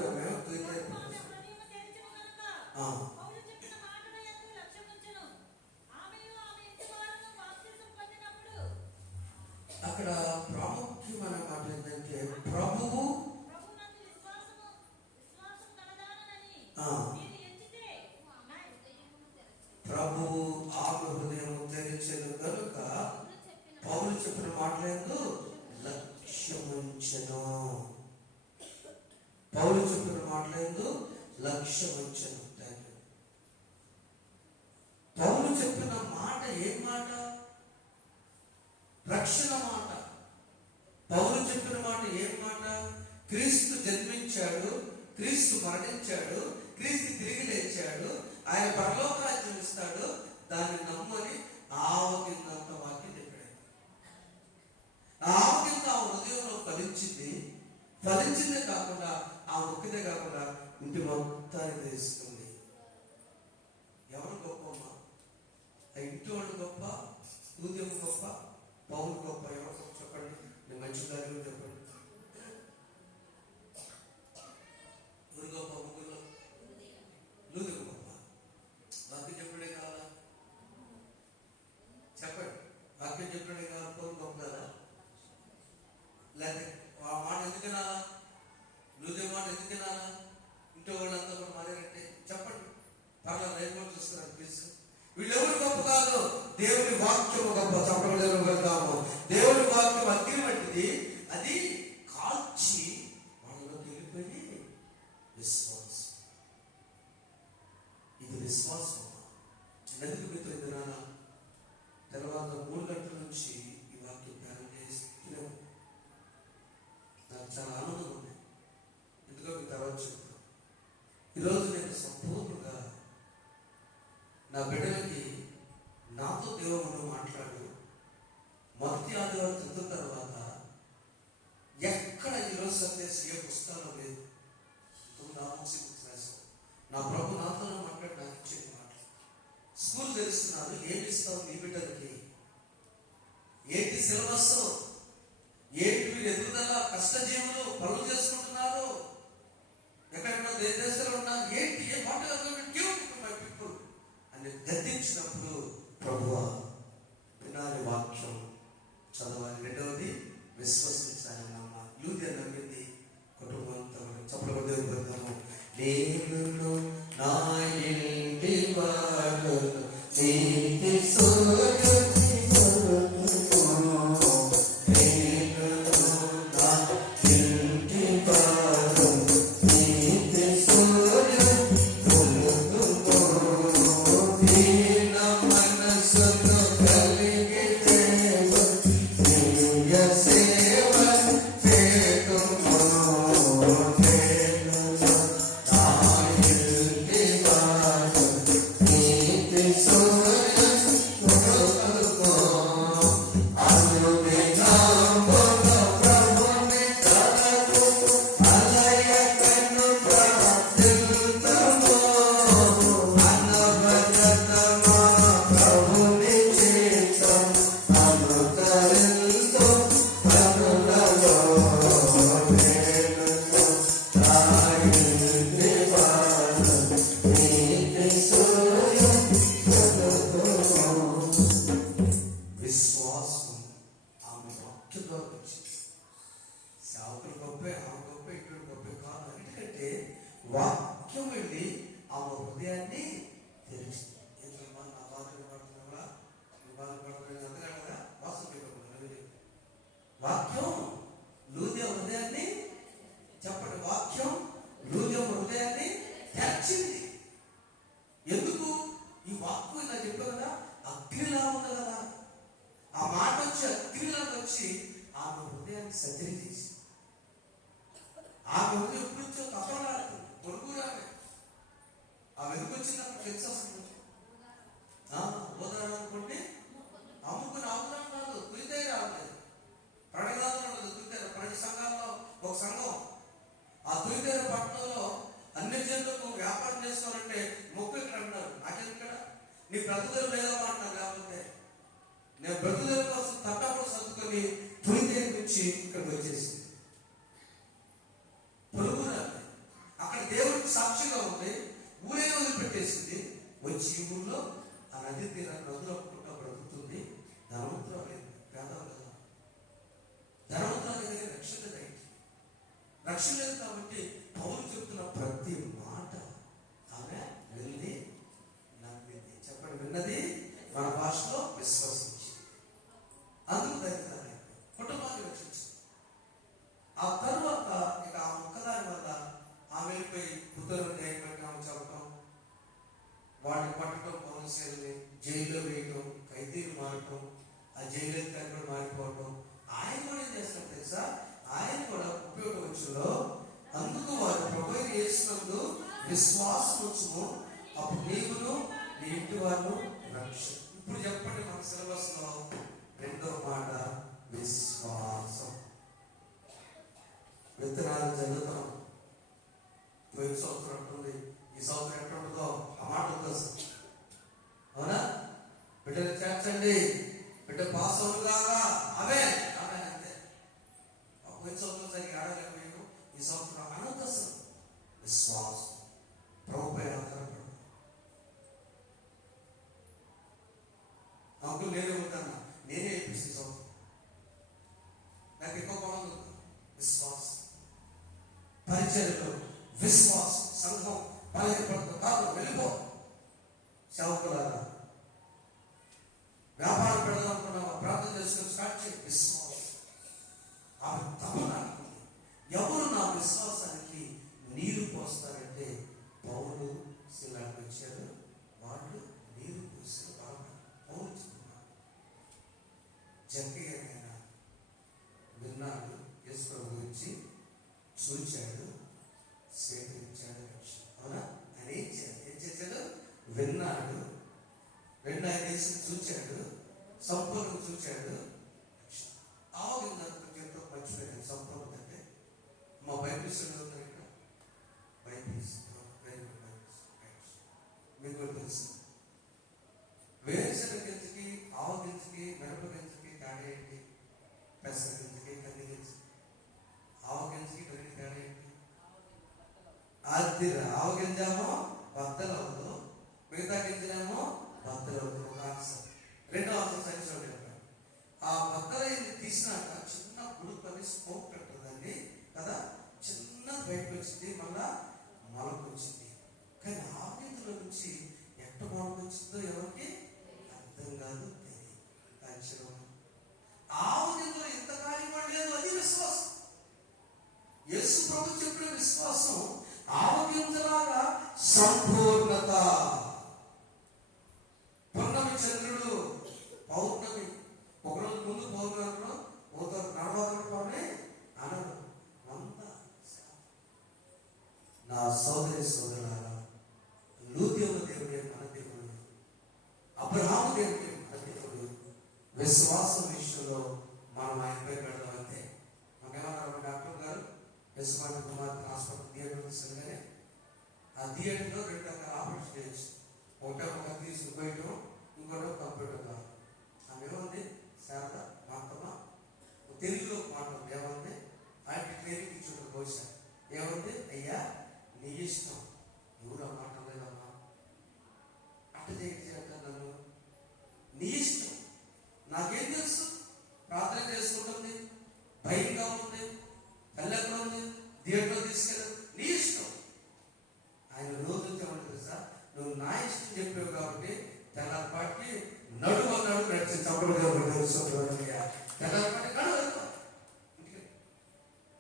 అక్కడ ప్రాముఖ్యమైన మాట ఏంటంటే ప్రభువు ఆమె హృదయం తెరిచెను కనుక పౌలు చెప్పిన మాటలేదు లక్ష్యముంచెను. పౌలు చెప్పిన మాటలేదు లక్ష్యముంచెను. పౌలు చెప్పిన మాట ఏం మాట? రక్షణ మాట. పౌలు చెప్పిన మాట ఏం మాట? క్రీస్తు జన్మించాడు, క్రీస్తు మరణించాడు, క్రీస్తు తిరిగి లేచాడు, ఆయన పరలోక రాజ్యం ఇస్తాడు, దాన్ని నమ్మని ఆవగిందంత వాక్యం చెప్పాడు. ఆవగింద ఆ హృదయంలో ఫలించిందే కాకుండా ఆ ఒక్కదే కాకుండా ఇంటి మొత్తాన్ని తెలుస్తుంది. ఎవరు గొప్పమ్మ? పెడదాము. దేవుడి వాక్యం అగ్ని వంటిది, అది కాల్చి మనలోకి వెళ్ళిపోయి విశ్వాసం. ఇది విశ్వాసం. ఎందుకు మీతో ఎదురాన తర్వాత 3 గంటల నుంచి ఈ వాక్యం ధ్యానం చేస్తూనే నాకు చాలా ఆనందం ఉంది. ఎందుకో మీకు తర్వాత చెప్తాను. ఈరోజు నేను సంపూర్ణంగా నా బిడ్డలకి నాతో దేవుడు మాట్లాడు. మొదటి ఆదివారం చదివిన తర్వాత ఎక్కడ ఈరోజు సందేశం ఏ పుస్తకాలు లేదు. నా ప్రభు నాతో మాట్లాడి నాకు ఇచ్చేది మాట. స్కూల్ తెలుస్తున్నాను, ఏమి ఇస్తావు నీ బిడ్డలకి, ఏంటి సిలబస్, ఏంటి మీరు ఎదుగుదల, కష్టజీవులు పనులు చేసుకుంటున్నారు, ఎక్కడెక్కడ దేశాలు ఉన్నారు, ఏంటి ఏ మాట మై పీపుల్ అని గద్దించినప్పుడు ప్రభువా వినాలి, వాక్యం చదవాలి. రెండవది విశ్వసించాలి. నమ్మాలి. లూదియా నమ్మింది, కుటుంబం అంతా చప్పలు దేవుడు పెడతాము. నేను నా ఇంటి వాడు నీతి వాక్యం వెళ్ళి ఆమె హృదయాన్ని తెరిచింది. వాక్యం లూదియా హృదయాన్ని, చెప్పండి, వాక్యం లూదియా హృదయాన్ని తెరిచింది. ఎందుకు? ఈ వాక్యం ఇలా చెప్పారు కదా, అగ్నిలా ఉంది కదా. ఆ మాట వచ్చి అగ్నిలాగా వచ్చి ఆమె హృదయాన్ని సర్జరీ చేసి, ఆమె హృదయం ఎప్పుడు నుంచో తప్పలాడుతుంది. పొరుగురామే ఆమె ఎందుకు వచ్చిందప్పుడు తెలిసి అనుకోండి, అమ్ముకుని అవసరం కాదు, తులితే రావట్లేదు. ప్రణిదాలు తులితేరు ప్రతి సంఘాల్లో ఒక సంఘం. ఆ తులితేరు పట్టణంలో అన్ని జనులకు వ్యాపారం చేసుకోవాలంటే మొక్కు ఇక్కడ అంటారు. నాకేం ఇక్కడ నీ బ్రతుకులు లేదా అంటారు. లేకపోతే నేను బ్రతుకుల కోసం తట్టప్పుడు సర్దుకొని తులితేరు నుంచి ఇక్కడికి వచ్చేసి పొరుగురాలి. అక్కడ దేవుడికి సాక్షిగా ఉంది. ఊరే వదిలిపెట్టేసింది. వచ్చి ఈ ఊళ్ళో ఆ నది తీరాన్ని నదులకుండా బ్రతుకుతుంది. ధనవంతులు లేదు, పేదలు కదా. ధనవంతుల దగ్గర రక్షణ లేదు. రక్షణ లేదు కాబట్టి పౌలు చెప్తున్న ప్రతి మాట ఆమె వెళ్ళి నమ్మింది. చెప్పండి, విన్నది మన భాషలో విశ్వసించి అందుకు దరిద్రాన్ని కుటుంబాన్ని రక్షించింది. ఆ తరువాత ఇక ఆ ఒక్కదాని వల్ల ఆమె వెళ్ళిపోయి పుత్తూరు న్యాయపట్నం చదవటం, వాడిని పట్టడం, పౌరసేలని జైల్లో వేయటం, ఖైదీలు మారటం, ఆ జైలు కూడా మారిపోవటం. ఆయన కూడా ఏం చేస్తాడు తెలుసా? ఆయన కూడా 31వ వచనంలో అందుకు వారు ప్రభువు యేసునందు విశ్వాసం వచ్చును, అప్పుడు నీవును నీ ఇంటి వారు రక్షణ. ఇప్పుడు చెప్పండి, మన సిలబస్ లో రెండో మాట విశ్వాసం. విత్తనాలు జరుగుతాం. పోయిన సంవత్సరం ఉంటుంది, ఈ సంవత్సరం ఎట్లా ఉంటుందో ఆ మాట ఉంటుంది. అవునా? బిడ్డలు చేర్చండి, బిడ్డ పాస్ అవునుగాగా, అవే అవే అంతే. పోయిన సంవత్సరం సరిగ్గా ఆడలేకపోయాను, ఈ సంవత్సరం అనంతసం. విశ్వాసం ప్రభుపై ఆధారపడు. అంకుల్ నేనే ఉంటాను, నేనే ఏపీసీ సంవత్సరం నాకు ఎక్కువ బాగుంది. విశ్వాసం పరిచయంలో విశ్వాసం. సంఘం బలహీనపడుతూ కాదు, వెళ్ళిపో. సేవకులారా, వ్యాపారం పెడదాం అనుకున్నావా? ప్రార్థన చేసుకుని స్టార్ట్ చేయ. విశ్వాసం ఆమె తపన. ఎవరు నా విశ్వాసానికి నీరు పోస్తారంటే పౌలు శిలాకి వచ్చారు. వాళ్ళు నీరు పోసి పౌలు జక్కయ్యనైనా విన్నాడు, యేసు గురించి చూచాడు, స్వీకరించాడు. అవునా? ఆయన ఏం చేశాడు? విన్నాడు, ఆయన యేసు చూచాడు, సంపూర్ణ చూచాడు. ఆవిందంతో మర్చిపోయాడు. సంపూర్ణ అంటే మా బైబిల్స్ ఉంటాయి ఇక్కడ. బైబిల్స్ మీకు తెలుసు. వేరుశనగ గింజకి, ఆవు గింజకి, మిరప గింజకి తేడా ఏంటి? పెసర గింజకి, కంది గింజ. ఆవు గింజకి కంది తేడా ఏంటి? అది ఆవు గింజేమో బద్దలవుతూ, మిగతా గింజలేమో బద్దలవుతూ. ఒక ఆన్సర్. రెండో ఆన్సర్ సైన్స్ లో చెప్పాను. ఆ బద్దల తీసినాక చిన్న గుడుపని స్మోక్ పెట్టదండి కదా, చిన్న బయటకు వచ్చింది, మళ్ళా మొలకు వచ్చింది. కానీ ఆవు గింజల నుంచి ఎట్ట మొలకు వచ్చిందో ఎవరికి అర్థం కాదు, తెలియదు. ఆవు గింజలు ఇంతకాలం పడలేదు, అది విశ్వాసం. యేసు ప్రభు చెప్పిన విశ్వాసం ఆవు గింజలాగా సంపూర్ణత. పౌర్ణమి చంద్రుడు, పౌర్ణమి ఒకరోజు ముందు పౌర్ణమిలో పోతారు, నడవకపోనే అనరు. నా సోదరి సోదరులారా, లూదియము దేవుడే మన దేవుడు, అబ్రహాము దేవుడే మన దేవుడు. విశ్వాసం విషయంలో మనం ఆయనపై పెడదాం అంతే. మాకేమన్నారు డాక్టర్ గారు, యశ్వాని కుమార్ హాస్పిటల్ థియేటర్ తీసుకెళ్ళగానే ఆ థియేటర్లో 2 రకాల ఆపరేషన్ చేయొచ్చు. ఒక తీసుకుపోయటం, ఇంకోటి కంప్యూటర్ ద్వారా. ఆమె ఏముంది? శారద మాత్రమ తెలుగులో మాట్లాడు. ఏముంది? ఆయన ట్రైనింగ్ ఇచ్చుంటారు బహుశా. ఏముంది? అయ్యా నీ ఇష్టం. ఎవరు ఆ మాట లేదమ్మా, అట్ట చేయక నన్ను, నీ ఇష్టం. నాకేం తెలుసు? ప్రార్థన చేసుకుంటుంది, భయంగా ఉంది, తల్లెక్కడ ఉంది, థియేటర్లో తీసుకెళ్ళదు, నీ ఇష్టం. ఆయన రోజు చెప్పండి సార్, నువ్వు నా ఇష్టం చెప్పావు కాబట్టి తెల్లపాటికి నడువు అన్నాడు. నడిచి తెల్లపాటి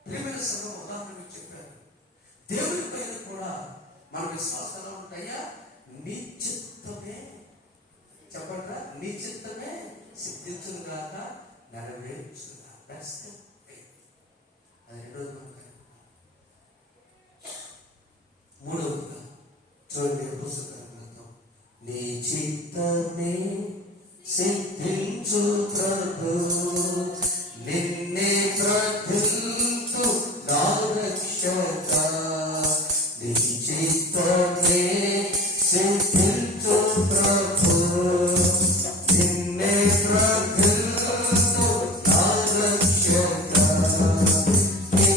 ప్రియమైన సంఘం ఉదాహరణ చెప్పారు. దేవుని పైన కూడా మన విశ్వాసాలు ఉంటాయా? నీ చిత్తమే చెప్పండి, నీ చిత్తమే సిద్ధించును గాక, నెరవేర్చును గాక. అది రెండోది. మూడవదిగా చూడండి, పుస్తకం నీ చిత్తమే సిద్ధించు ప్రభు, నిన్నే ప్రకృతు నా రక్షక. నీ చిత్తమే సిద్ధించు ప్రభు, నిన్నే ప్రకృతు నా రక్షక. నీ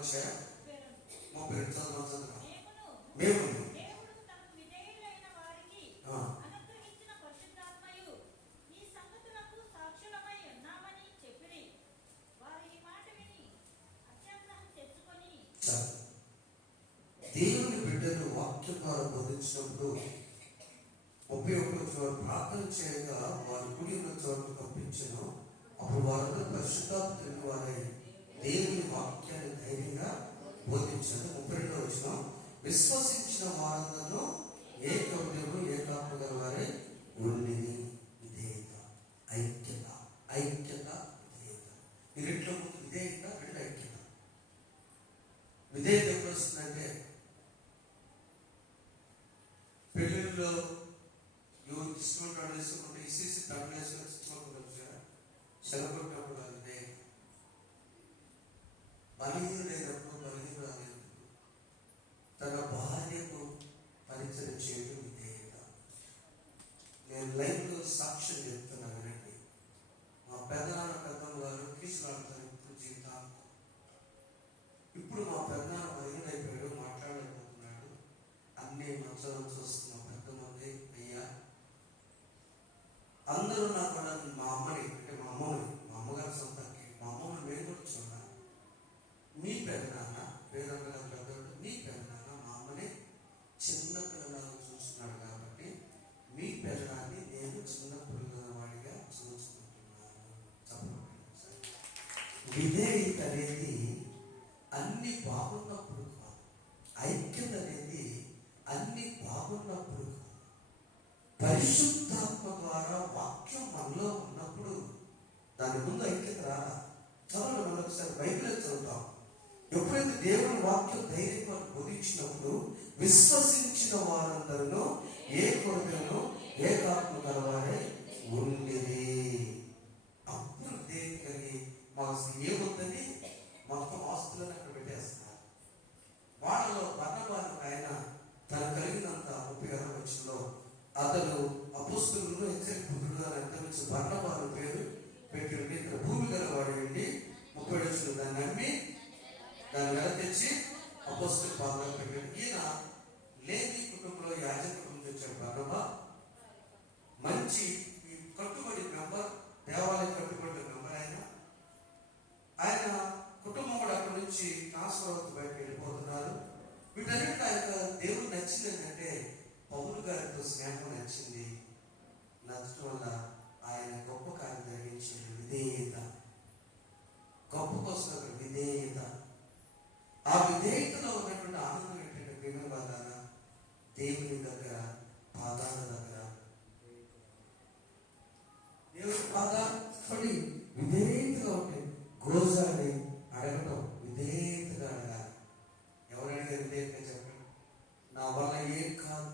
వచ్చాయా? 32 చదువు. మేము దేవుని బిడ్డలు వాక్యం ద్వారా బోధించినప్పుడు 31 చోట ప్రార్థన చేయగా వారు కూడి ఉన్న చోటు పంపించను. అప్పుడు వారందరూ పరిశుద్ధాత్మ వారై దేవుని వాక్యాన్ని ధైర్యంగా బోధించారు. 32 వచనం, విశ్వసించిన వారందరూ ఏకమును ఏకాత్మ గల వారై ఉండి విధేయత, ఐక్యత, ఐక్యత, విధేయత. ఈ రెంట్లో విధేయత, రెండు ఐక్యత. విధేయత ఎప్పుడు వస్తుందంటే పెళ్ళిళ్ళలో ఎవరు ఇష్టం వేసుకుంటే ఇసి తమిళ వేసుకుంటే సెలవుకున్నప్పుడు అదే బలహీనుడైనప్పుడు బలహీనురాలైనప్పుడు తన భార్యకు పరిచయం చేయడం విధేయత. నేను లైఫ్లో సాక్ష్యం చెప్తున్నాను వినండి. మా పెద్దనాన్న పెద్దమ్మ గారు కీసులాడతారు ఇప్పుడు జీవితాంతం. ఇప్పుడు మా పెద్దనాన్న బలహీనుడైపోయాడు, మాట్లాడలేకపోతున్నాడు. అన్నీ మంచాలను చూస్తున్న పెద్దమంది అయ్యా అందరూ నాకు మా అమ్మని అంటే మా అమ్మగారి సొంతానికి మా అమ్మని మేము కూడా చూడాలి. మీ పెద్దనాన్న పేదన్నగా పెద్దలు, మీ పెద్దనాన్న మా అమ్మని చిన్న పిల్లలాగా చూస్తున్నాడు కాబట్టి మీ పెద్దనాన్ని నేను చిన్న పిల్లవాడిగా చూసుకుంటున్నాను. విధేయత అనేది అన్ని బాగున్నప్పుడు కాదు, ఐక్యత అనేది అన్ని బాగున్నప్పుడు కాదు. పరిశుద్ధాత్మ ద్వారా వాక్యం మనలో ఉన్నప్పుడు దాని ముందు ఐక్యత రాదా? చదవండి, మనం ఒకసారి బైబిల్ చదువుతాం. ఎప్పుడైతే దేవుని వాక్యం ధైర్యంగా బోధించినప్పుడు విశ్వసించిన వారందరూ ఏ కొరతను ఏకాత్మ గలవారే ఉండేది. అప్పుడు దేని మాకు ఏముందని మొత్తం ఆస్తులను అక్కడ పెట్టేస్తున్నారు. వాళ్ళలో బర్నబాను ఆయన తన కలిగినంత 36వ వచనంలో అతను అపోస్తలులను హెచ్చరిపుత్రుడుగా నిర్ణయించి బర్నబాను పేరు పెట్టి ఇతర భూమి గల వాడు వెళ్ళి 30 వచనంలో దాన్ని నమ్మి దాన్ని వెల తెచ్చి అపోస్తలు పాదాలు పెట్టాడు. ఈయన లేవి కుటుంబంలో యాజకుడు నుంచి వచ్చాడు. బర్నబా మంచి కట్టుబడి మెంబర్, దేవాలయం కట్టుబడి మెంబర్. ఆయన కుటుంబం కూడా అక్కడి నుంచి ట్రాన్స్ఫర్ బయటకు వెళ్ళిపోతున్నారు. వీటన్నిటి ఆయన దేవుడు నచ్చింది ఏంటంటే పౌలు గారితో స్నేహం నచ్చింది. నచ్చడం వల్ల ఆయన గొప్ప కార్యం జరిగించిన విధేయత, గొప్ప కోసం విధేయత. ఆ విధేయతలో ఉన్నటువంటి ఆనందం ఏంటంటే ప్రేమ బాధాన దేవుని దగ్గర పాదాల దగ్గర దేవుని పాదాలు పడి విధేయతగా ఉంటే గోజాడి అడగటం, విధేయతగా అడగాలి. ఎవరు అడిగారు విధేయతగా చెప్పండి. నా వల్ల ఏం కాదు,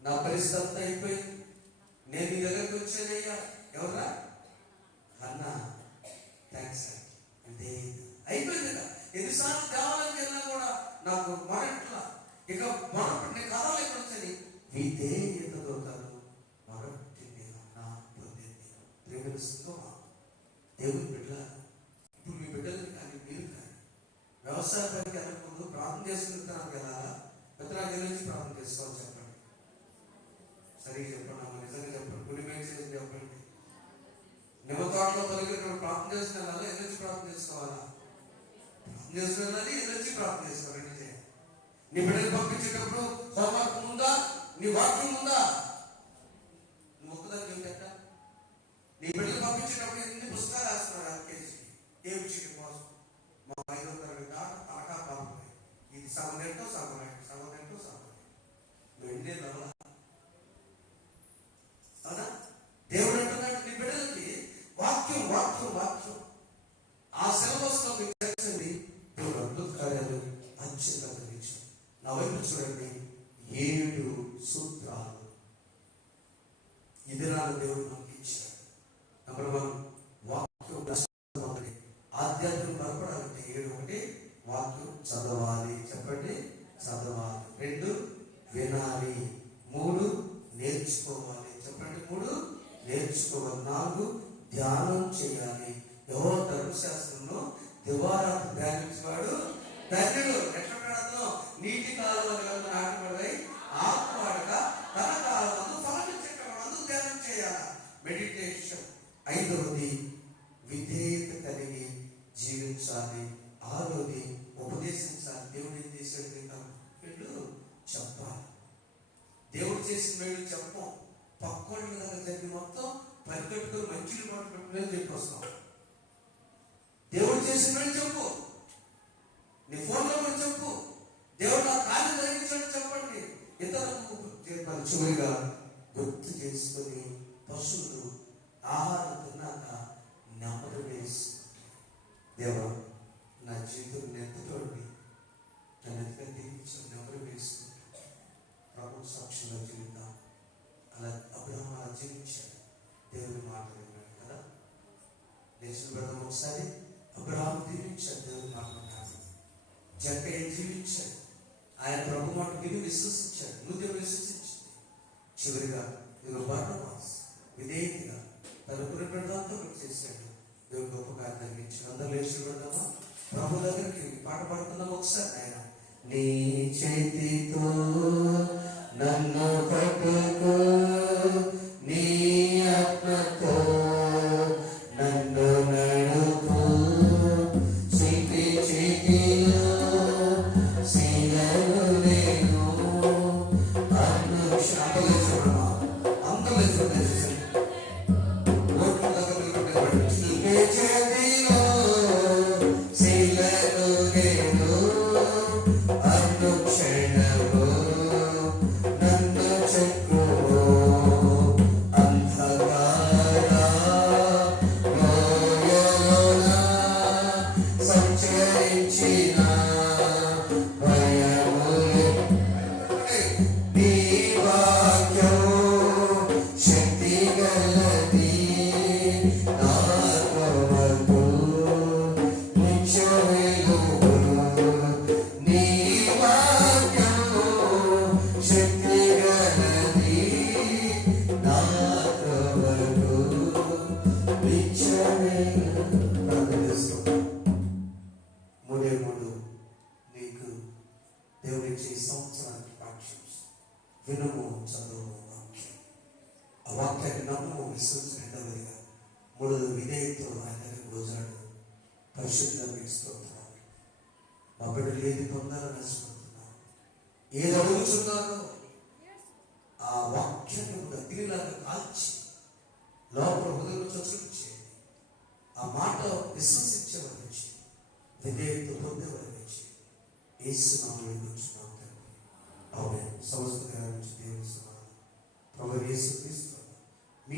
నా పరిస్థితి అంతా అయిపోయింది, నేను నీ దగ్గరికి వచ్చానయ్యా. ఎవరా అన్నా థ్యాంక్స్ అంటే అయిపోయింది కదా. ఎన్నిసార్లు దేవాలయానికి వెళ్ళినా కూడా నాకు మొరట్లా, ఇక మొరపెట్టిన కథలు ఎక్కడ వచ్చాయి. విధేయతతో కాదు మొరట్టింది నా పొందింది. ప్రేమిస్తుందో దేవుని బిడ్డ. ఇప్పుడు మీ బిడ్డలు కానీ మీరు కానీ వ్యవసాయానికి వెళ్ళకముందు ప్రార్థన చేసుకుంటున్నాను కదా, విత్తనాలు నుంచి ప్రార్థన చేసుకోవాలి. చెప్పండి, సరిగ్గా చెప్పండి, అమ్మ నిజంగా చెప్పండి, గురి చేసి చెప్పండి. నిమ్మ తోటలో పలికేటప్పుడు ప్రార్థన చేస్తున్నారా? ఎనర్జీ ప్రార్థన చేసుకోవాలా? ప్రార్థన చేసుకున్నది ఎనర్జీ ప్రార్థన చేసుకోవాలి. నీ బిడ్డలు పంపించేటప్పుడు హోంవర్క్ ఉందా, నీ వాక్యం ఉందా, నువ్వు ఒక్కదాన్ని ఏమిట. నీ బిడ్డలు పంపించేటప్పుడు ఎన్ని పుస్తకాలు రాస్తున్నారు ఎల్కేజీ, ఏ విషయం కోసం. మా 5వ తరగతి దాకా తనకా బాగుంటాయి. ఇది సగం నెట్టో సగం నెట్టు, సగం నెట్టో సగం వెండే నవల. అవునా? దేవుడు అంటున్నాడు నీ బిడ్డలకి వాక్యం వాక్యం వాక్యం. ఆ సిలబస్ లో మీకు తెలిసింది దేవుడు అద్భుత కార్యాలు అత్యంత గ్రహించాం. నా వైపు చూడండి, 7 సూత్రాలు ఈ దినాలు దేవుడు మనకి ఇచ్చాడు. నెంబర్ 1 వాక్యం. ఆధ్యాత్మిక బలపడాలంటే 7 వాక్యం చదవాలి. చెప్పండి, చదవాలి. 2 వినాలి. 3 నేర్చుకోవాలి. చెప్పండి, 3 నేర్చుకోవాలి. 4 ధ్యానం చేయాలి. యెహోవా ధర్మశాస్త్రంలో దివారాత్రి ధ్యానించేవాడు జీవించాలి. ఆరోది ఉపదేశించాలి. దేవుడు ఏం చేశాడు వీళ్ళు చెప్పాలి. దేవుడు చేసిన వీళ్ళు చెప్పం. పక్కోళ్ళ దగ్గర జరిగి మొత్తం పరిపెట్టుకుని మంచి మాట పెట్టుకుని చెప్పొస్తాం. దేవుడు చేసిన వీళ్ళు చెప్పు. నీ ఫోన్లో కూడా చెప్పు. దేవుడు నా కార్యం జరిగించాడు చెప్పండి. ఇతరులకు చివరిగా గుర్తు చేసుకుని పశువులు ఆహారం తిన్నాక నెమ్మది వేసుకుంటాయి. దేవా, నా జీవితం నెత్తతోండి నన్ను ఎంతగా దీవించి నెమ్మది వేసుకుంటాను. ప్రభు సాక్షిగా జీవితం. అలా అబ్రహాం అలా జీవించాడు. దేవుని మాట విన్నాడు కదా. లేచిన పెడదాం ఒకసారి. అబ్రహాం దీవించాడు, దేవుని మాట విన్నాడు. జక్కయ్య జీవించాడు. ఆయన ప్రభు మాట విని విశ్వసించాడు. నువ్వు విశ్వసించింది. చివరిగా ఇదిగో బర్నబాస్ విధేయతగా తన పురిపెడదాంతో చేశాడు. దేవుడు గొప్ప కార్యం జరిగించాడు. అందరూ లేచి పెడదామా? ప్రభు దగ్గరికి పాట పాడుతున్నాం ఒకసారి. ఆయన నీ చేతితో నన్ను పట్టుకో, నీ ఆత్మతో నన్ను నడుపు, చేతి చేతిలో సీలను నేను వినము, చదువు వాక్యం. ఆ వాక్యాన్ని నమ్మము, విశ్వసించగా. మూడోది విధేయతో ఆయన దగ్గరికి రోజాడు. పరిశుద్ధిగా మీకు స్తోత్రాలు. మా బిడ్డలు ఏది పొందాలని ఆశపడుతున్నారు, ఏది అడుగుతున్నారో ఆ వాక్యాన్ని కూడా అగ్నిలాగా కాల్చి లోపల హృదయంలో చొచ్చుకొచ్చేది. ఆ మాట విశ్వసించేవారు వచ్చి, విధేయతో పొందేవారు వచ్చి, యేసు నామములో కూర్చున్నాం. సమస్త దేవుని ప్రభు యేసు క్రీస్తు మీ